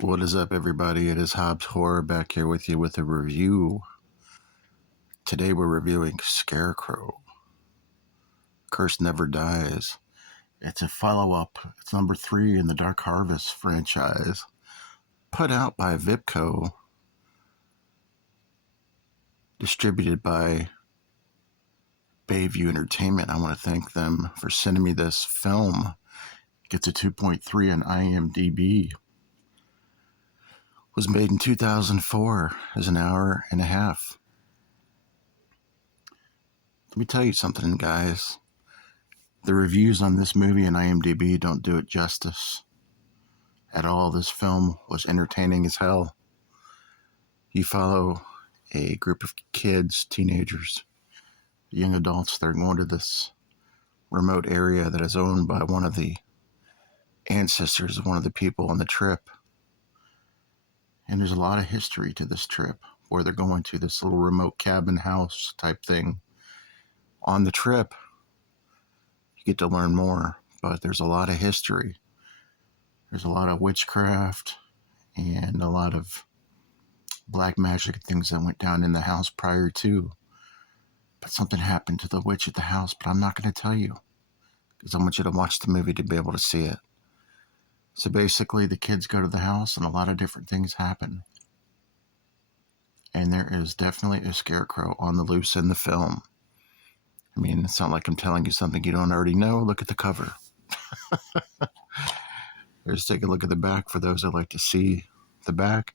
What is up, everybody? It is Hobbs Horror back here with you with a review. Today we're reviewing Skarecrow. Curse Never Dies. It's a follow-up. It's number 3 in the Dark Harvest franchise. Put out by Vipco. Distributed by Bayview Entertainment. I want to thank them for sending me this film. It gets a 2.3 on IMDb. Was made in 2004 as an hour and a half. Let me tell you something, guys. The reviews on this movie on IMDb don't do it justice at all. This film was entertaining as hell. You follow a group of kids, teenagers, young adults. They're going to this remote area that is owned by one of the ancestors of one of the people on the trip. And there's a lot of history to this trip where they're going to this little remote cabin house type thing. On the trip, you get to learn more, but there's a lot of history. There's a lot of witchcraft and a lot of black magic and things that went down in the house prior to. But something happened to the witch at the house, but I'm not going to tell you because I want you to watch the movie to be able to see it. So basically, the kids go to the house and a lot of different things happen. And there is definitely a scarecrow on the loose in the film. I mean, it's not like I'm telling you something you don't already know. Look at the cover. Let's take a look at the back for those that like to see the back.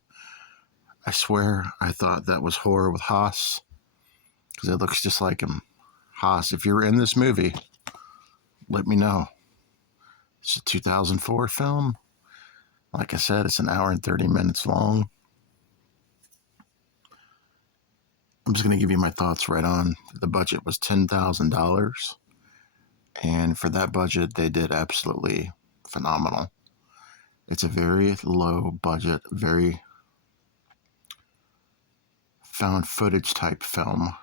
I swear I thought that was horror with Hobbs because it looks just like him. Hobbs, if you're in this movie, let me know. It's a 2004 film. Like I said, it's an hour and 30 minutes long. I'm just going to give you my thoughts right on. The budget was $10,000. And for that budget, they did absolutely phenomenal. It's a very low budget, very found footage type film.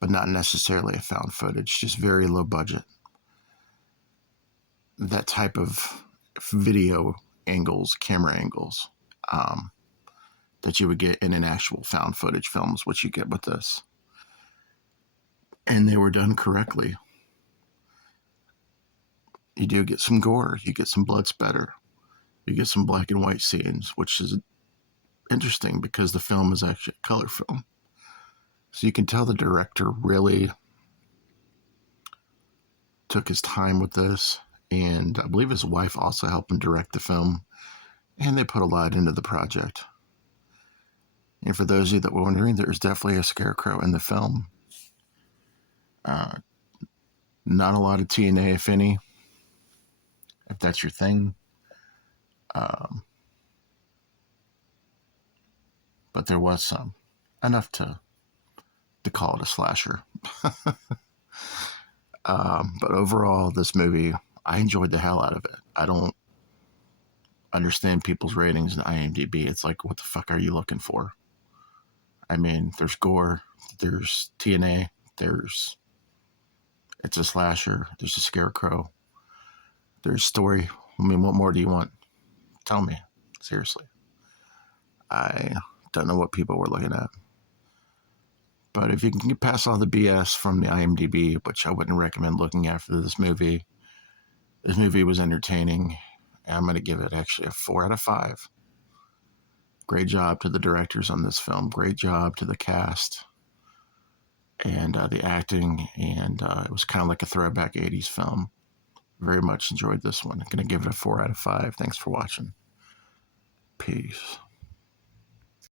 But not necessarily a found footage, just very low budget. That type of video angles, camera angles, that you would get in an actual found footage film is what you get with this. And they were done correctly. You do get some gore, you get some blood spatter, you get some black and white scenes, which is interesting because the film is actually a color film. So you can tell the director really took his time with this. And I believe his wife also helped him direct the film. And they put a lot into the project. And for those of you that were wondering, there's definitely a scarecrow in the film. Not a lot of TNA, if any, if that's your thing. But there was some. Enough to call it a slasher. But overall, this movie, I enjoyed the hell out of it. I don't understand people's ratings in IMDb. It's like, what the fuck are you looking for? I mean, there's gore, there's TNA, it's a slasher, there's a scarecrow, there's story. I mean, what more do you want? Tell me, seriously. I don't know what people were looking at. But if you can get past all the BS from the IMDb, which I wouldn't recommend looking after this movie was entertaining. I'm going to give it actually a 4 out of 5. Great job to the directors on this film. Great job to the cast and the acting. And it was kind of like a throwback 80s film. Very much enjoyed this one. I'm going to give it a 4 out of 5. Thanks for watching. Peace.